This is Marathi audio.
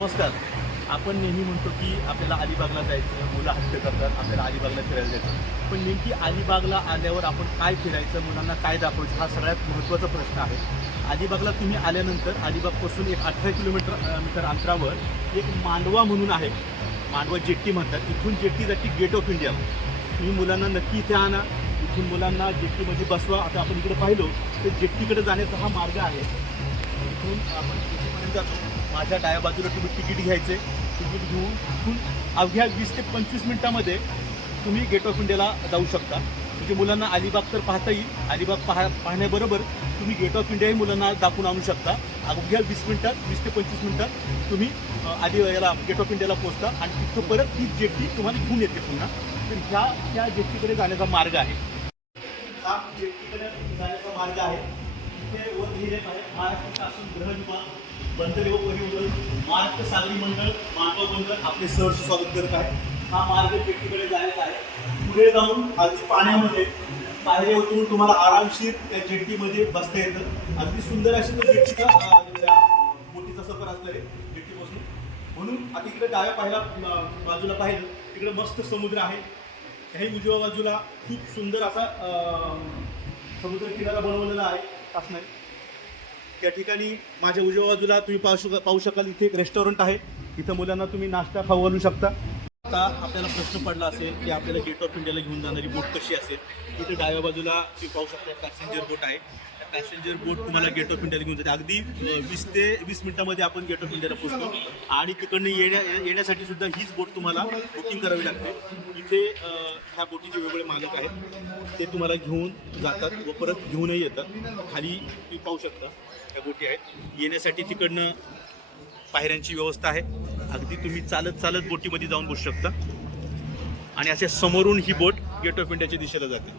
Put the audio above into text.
नमस्कार. आपण नेहमी म्हणतो की आपल्याला अलिबागला जायचं मुलं हट्ट करतात आपल्याला अलिबागला फिरायला जायचं. पण नेमकी अलिबागला आल्यावर आपण काय फिरायचं मुलांना काय दाखवायचं हा सगळ्यात महत्त्वाचा प्रश्न आहे. अलिबागला तुम्ही आल्यानंतर अलिबागपासून एक अठरा किलोमीटर मीटर अंतरावर एक मांडवा म्हणून आहे. मांडवा जेट्टी म्हणतात. इथून जेट्टी गेट ऑफ इंडिया. तुम्ही मुलांना नक्की इथे आणा. इथून मुलांना जेट्टीमध्ये बसवा. आता आपण इकडे पाहिलो तर जेट्टीकडे जाण्याचा हा मार्ग आहे. इथून आपण घेऊन जातो. माझ्या डाव्या बाजूला तुम्ही तिकीट घ्यायचे. तिकीट घेऊन तिथून अवघ्या वीस ते पंचवीस मिनिटामध्ये तुम्ही गेट ऑफ इंडियाला जाऊ शकता. म्हणजे मुलांना अलिबाग तर पाहता येईल. अलिबाग पाहा पाहण्याबरोबर तुम्ही गेट ऑफ इंडियाही मुलांना दाखवून आणू शकता. अवघ्या वीस मिनिटात वीस ते पंचवीस मिनिटात तुम्ही आधी याला गेट ऑफ इंडियाला पोहोचता आणि तिथं परत तीच जेटी तुम्हाला घेऊन येते पुन्हा. तर ह्या त्या जेटीकडे जाण्याचा मार्ग आहे. हा जेटीकडे जाण्याचा मार्ग आहे. इथे वर लिहिले आहे महाराष्ट्र शासन बंदर व परिवहन मार्ग सागरी मंडळ मानव बंदर आपले सहर्ष स्वागत करत आहे हा मार्ग पेटीकडे जायचा आहे पुढे जाऊन अगदी पाण्यामध्ये पायऱ्या उतरून तुम्हाला आरामशीर त्या जेट्टीमध्ये बसता. येतं अगदी सुंदर अशी तो जेट्टीचा मोठीचा सफर असणार आहे जेट्टीपासून म्हणून आता इकडे डाव्या पाहिला बाजूला पाहिलं तिकडे मस्त समुद्र आहे त्याही उजव्या बाजूला खूप सुंदर असा समुद्र किनारा बनवलेला आहे. असणार त्या ठिकाणी माझ्या उजव्या बाजूला तुम्ही पाहू शक पाहू शकाल इथे एक रेस्टॉरंट आहे. इथं मुलांना तुम्ही नाश्ता खाऊ घालू शकता. आता आपल्याला प्रश्न पडला असेल की आपल्याला गेट ऑफ इंडियाला घेऊन जाणारी बोट कशी असेल? इथे डाव्या बाजूला तुम्ही पाहू शकता पॅसेंजर बोट आहे. पॅसेंजर बोट तुम्हाला गेट ऑफ इंडियाला घेऊन जाते. अगदी वीस ते वीस मिनिटामध्ये आपण गेट ऑफ इंडियाला पोहोचतो. आणि तिकडनं येण्या येण्यासाठी सुद्धा हीच बोट तुम्हाला बुकिंग करावी लागते. इथे ह्या बोटीचे वेगवेगळे मालक आहेत. ते तुम्हाला घेऊन जातात व परत घेऊनही येतात. खाली तुम्ही पाहू शकता ह्या बोटी आहेत. येण्यासाठी तिकडनं पायऱ्यांची व्यवस्था आहे. अगदी तुम्ही चालत चालत बोटीमध्ये जाऊन बसू शकता. आणि असे समोरून ही बोट गेट ऑफ इंडियाच्या दिशेला जाते.